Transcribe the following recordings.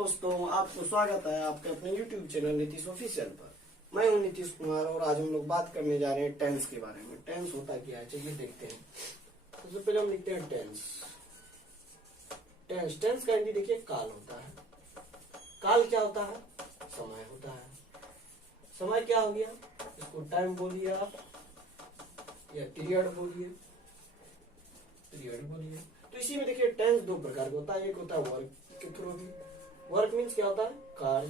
दोस्तों, आपको स्वागत है आपके अपने YouTube चैनल नीतीश ऑफिशियल पर। मैं हूं नीतीश कुमार और आज हम लोग बात करने जा रहे हैं टेंस के बारे में। टेंस होता क्या है, चलिए देखते हैं। सबसे पहले हम लिखते हैं टेंस। टेंस टेंस का हिंदी देखिए काल होता है। काल क्या होता है? समय होता है। समय क्या हो गया? इसको टाइम बोलिए आप या पीरियड बोलिए। पीरियड बोलिए। तो इसी में देखिए टेंस दो प्रकार का होता है। एक होता है वर्क के थ्रू भी। वर्क मीन्स क्या होता है? कार्य।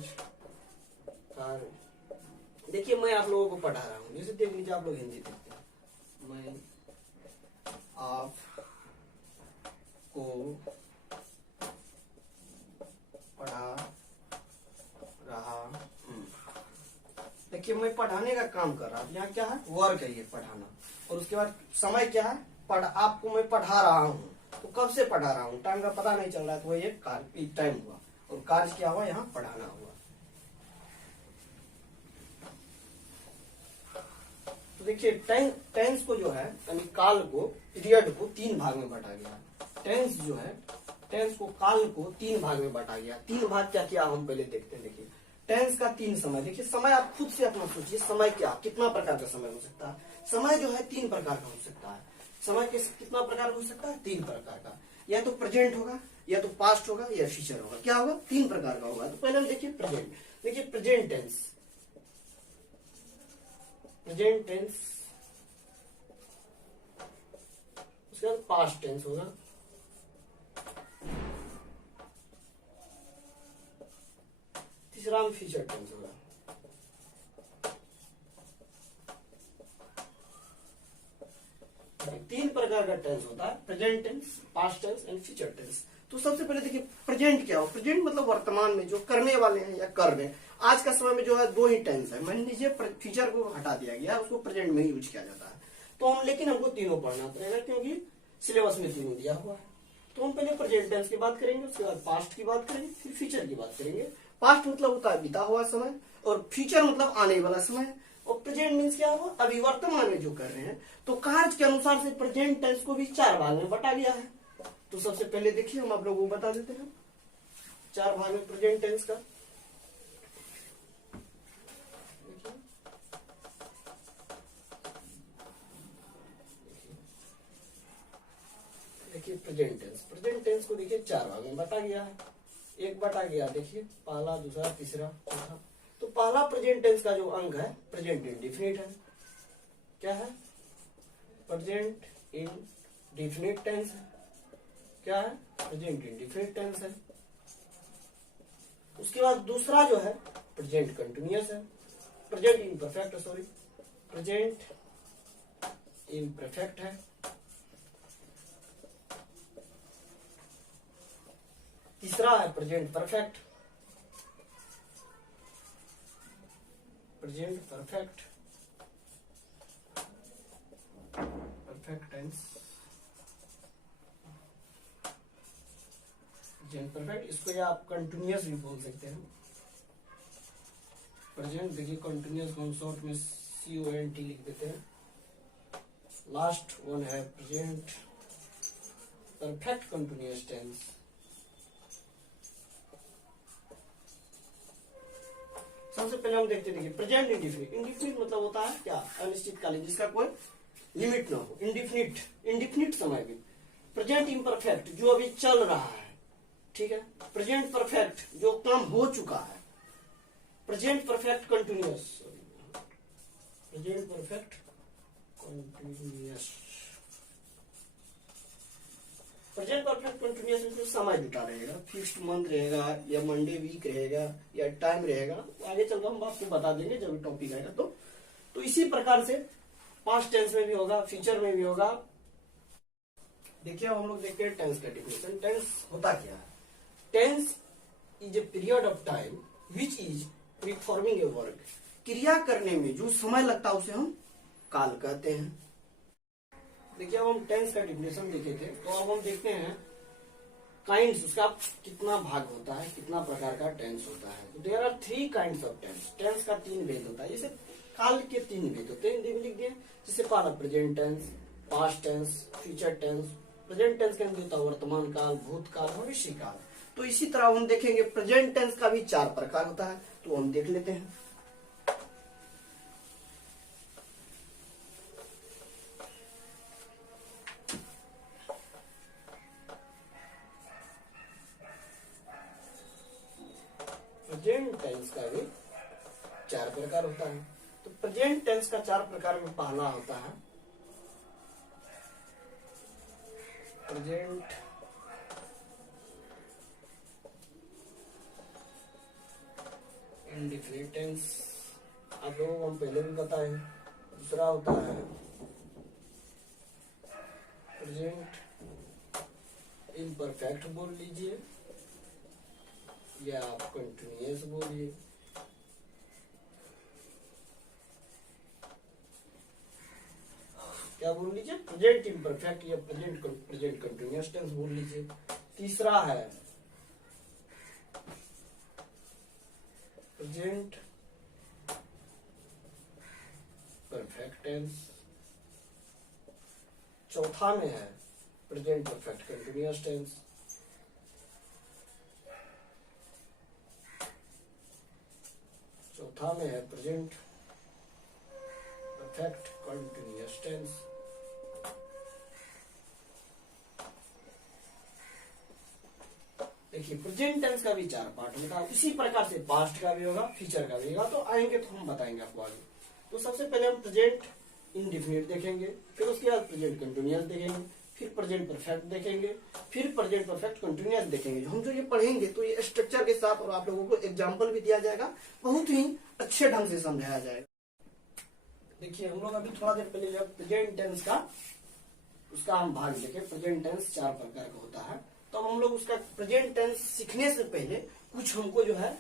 कार्य देखिए मैं आप लोगों को पढ़ा रहा हूँ, जैसे देख लीजिए, आप लोग हिंदी देखते हैं। मैं आप को पढ़ा रहा हूँ। देखिए मैं पढ़ाने का काम कर रहा हूँ। यहाँ क्या है? वर्क है ये, पढ़ाना। और उसके बाद समय क्या है? आपको मैं पढ़ा रहा हूँ। तो कब से पढ़ा रहा हूँ? टाइम का पता नहीं चल रहा है, तो ये कार्य टाइम हुआ। और कार्य क्या हुआ? यहाँ पढ़ाना हुआ। तो देखिए टेंस को जो है, यानी काल को, पीरियड को तीन भाग में बांटा गया। टेंस जो है, टेंस को, काल को तीन भाग में बांटा गया। तीन भाग क्या क्या हम पहले देखते हैं। देखिए टेंस का तीन समय। देखिए समय आप खुद से अपना सोचिए, समय क्या, कितना प्रकार का समय हो सकता है? समय जो है तीन प्रकार का हो सकता है। समय कितना प्रकार हो सकता है? तीन प्रकार का। या तो प्रेजेंट होगा, या तो पास्ट होगा, या फ्यूचर होगा। क्या होगा? तीन प्रकार का होगा। तो पहले हम देखिए प्रेजेंट। देखिए प्रेजेंट टेंस, प्रेजेंट टेंस। उसके बाद पास्ट टेंस होगा। तीसरा में फ्यूचर टेंस होगा। तीन प्रकार का टेंस होता है, present tense, past tense and future tense. तो सबसे पहले देखिए प्रेजेंट क्या हो। प्रेजेंट मतलब वर्तमान में जो करने वाले हैं या कर रहे हैं। आज का समय में जो है दो ही टेंस है। मान लीजिए फ्यूचर को हटा दिया गया, उसको प्रेजेंट में ही यूज किया जाता है। तो हम, लेकिन हमको तीनों पढ़ना पड़ेगा क्योंकि सिलेबस में तीनों दिया हुआ है। तो हम पहले प्रेजेंट टेंस की बात करेंगे, उसके बाद पास्ट की बात करेंगे, फिर फ्यूचर की बात करेंगे। पास्ट मतलब होता है बीता हुआ समय, और फ्यूचर मतलब आने वाला समय, और प्रेजेंट मीन्स क्या हुआ? अभी वर्तमान में जो कर रहे हैं। तो कार्य के अनुसार से प्रेजेंट टेंस को भी चार भाग में बांटा गया है। तो सबसे पहले देखिए हम आप लोगों को बता देते हैं चार भाग में प्रेजेंट टेंस का। देखिए प्रेजेंट टेंस, प्रेजेंट टेंस को देखिए चार भाग में बांटा गया है। एक बांटा गया, देखिए पहला, दूसरा, तीसरा, चौथा। तो पहला प्रेजेंट टेंस का जो अंग है, प्रेजेंट इंडेफिनिट है। क्या है? प्रेजेंट इंडेफिनिट टेंस है। क्या है? प्रेजेंट इंडेफिनिट टेंस है। उसके बाद दूसरा जो है प्रेजेंट कंटिन्यूअस है। Present imperfect, sorry, present imperfect है। तीसरा है present perfect. Present perfect, perfect tense, present perfect. इसको या आप कंटिन्यूअस भी बोल सकते हैं। प्रेजेंट देखिए कंटिन्यूअस को हम शॉर्ट में CONT लिख देते हैं। लास्ट वन है प्रेजेंट परफेक्ट कंटिन्यूअस टेंस। सबसे पहले हम देखते देखिए प्रेजेंट इंडिफिनिट। इंडिफिनिट मतलब होता है क्या? अनिश्चितकालीन, जिसका कोई लिमिट ना हो। इंडिफिनिट, इंडिफिनिट समय भी। प्रेजेंट इम्परफेक्ट, जो अभी चल रहा है, ठीक है। प्रेजेंट परफेक्ट, जो काम हो चुका है। Present perfect continuous, present perfect continuous. Present perfect continuous में समय जुटा रहेगा, फिक्स्ड मंथ रहेगा, या मंडे वीक रहेगा, या टाइम रहेगा। आगे चलकर हम आपको बता देंगे जब टॉपिक आएगा। तो इसी प्रकार से पास्ट टेंस में भी होगा, फ्यूचर में भी होगा। देखिए अब हम लोग देखते हैं टेंस का डेफिनेशन। टेंस होता क्या है? Tense is a period of time which is performing a work. क्रिया करने में जो समय लगता है उसे हम काल कहते हैं। देखिए अब हम टेंस का डेफिनेशन देखे थे, तो अब हम देखते हैं काइंड्स, उसका कितना भाग होता है, कितना प्रकार का टेंस होता है। There are three kinds of tense. Tense का तीन भेद होता है। जैसे काल के तीन भेद होते हैं, हिंदी में लिख दिए। जैसे पहला present tense, past tense, future tense. Present tense के अंदर होता है वर्तमान काल, भूतकाल, भविष्य काल। तो इसी तरह हम देखेंगे प्रेजेंट टेंस का भी 4 प्रकार होता है, तो हम देख लेते हैं। प्रेजेंट टेंस का भी 4 प्रकार होता है। तो प्रेजेंट टेंस का 4 प्रकार में पहला होता है प्रेजेंट इंडेफिनिट टेंस, आप लोगों को हम पहले भी बताए। दूसरा होता है प्रेजेंट इम्परफेक्ट बोल लीजिए या आप कंटिन्यूअस बोलिए। क्या बोल लीजिए, प्रेजेंट इम्परफेक्ट या प्रेजेंट कंटिन्यूअस टेंस बोल लीजिए। तीसरा है प्रेजेंट परफेक्ट टेंस। चौथा में है प्रेजेंट परफेक्ट कंटिन्यूअस टेंस। चौथा में है प्रेजेंट परफेक्ट कंटिन्यूअस टेंस। देखिए प्रेजेंट टेंस का भी 4 पार्ट होगा, इसी प्रकार से पास्ट का भी होगा, फ्यूचर का भी होगा। तो आएंगे तो हम बताएंगे आपको आगे। तो सबसे पहले हम प्रेजेंट इंडेफिनिट देखेंगे, फिर उसके बाद प्रेजेंट कंटिन्यूअस देखेंगे, फिर प्रेजेंट परफेक्ट देखेंगे, फिर प्रेजेंट परफेक्ट कंटिन्यूअस देखेंगे। हम जो ये पढ़ेंगे तो ये स्ट्रक्चर के साथ और आप लोगों को एग्जाम्पल भी दिया जाएगा, बहुत ही अच्छे ढंग से समझाया जाएगा। देखिए हम लोग अभी थोड़ा देर पहले जब प्रेजेंट टेंस का उसका हम भाग देखे, प्रेजेंट टेंस 4 प्रकार का होता है। तो हम लोग उसका प्रेजेंट टेंस सीखने से पहले कुछ हमको जो है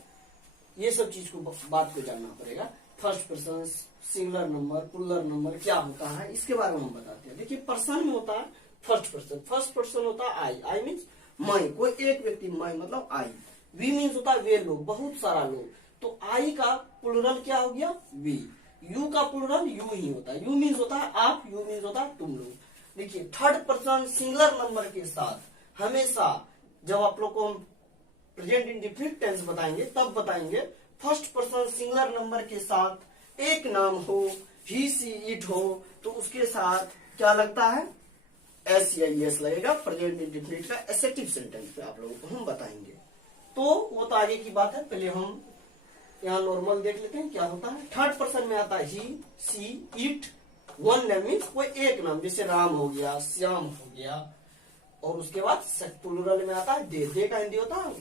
ये सब चीज को बात को जानना पड़ेगा। First person, singular number, plural number क्या होता है इसके बारे में हम बताते हैं। देखिए पर्सन में होता है फर्स्ट पर्सन। फर्स्ट पर्सन होता है आई, आई मीन्स मैं, कोई एक व्यक्ति, मैं मतलब आई। वी मीन्स होता है वे लोग, बहुत सारा लोग। तो आई का प्लूरल क्या हो गया, वी। यू का प्लूरल यू ही होता है, यू मीन्स होता है आप, यू मीन्स होता है तुम लोग। देखिए थर्ड पर्सन सिंगुलर नंबर के साथ हमेशा जब आप लोग को हम प्रेजेंट इंडेफिनिट टेंस बताएंगे तब बताएंगे फर्स्ट पर्सन सिंगुलर नंबर के साथ एक नाम हो, ही सी इट हो, तो उसके साथ क्या लगता है, एस या एस लगेगा। प्रेजेंट इंडेफिनिट का एसेटिव सेंटेंस पे आप लोगों को हम बताएंगे। तो वो तो आगे की बात है, पहले हम यहाँ नॉर्मल देख लेते हैं क्या होता है। थर्ड पर्सन में आता है ही, सी, इट, वन नेम मीन्स कोई एक नाम, जैसे राम हो गया, श्याम हो गया। और उसके बाद प्लूरल में आता है दे का हिंदी होता है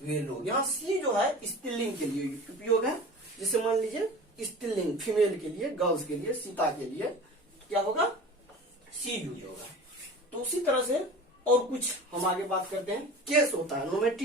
वे लोग। यहाँ सी जो है स्त्रीलिंग के लिए उपयोग है, जैसे मान लीजिए स्त्रीलिंग फीमेल के लिए, गर्ल्स के लिए, सीता के लिए क्या होगा, सी यूज होगा। तो उसी तरह से और कुछ हम आगे बात करते हैं। केस होता है नोमेटिव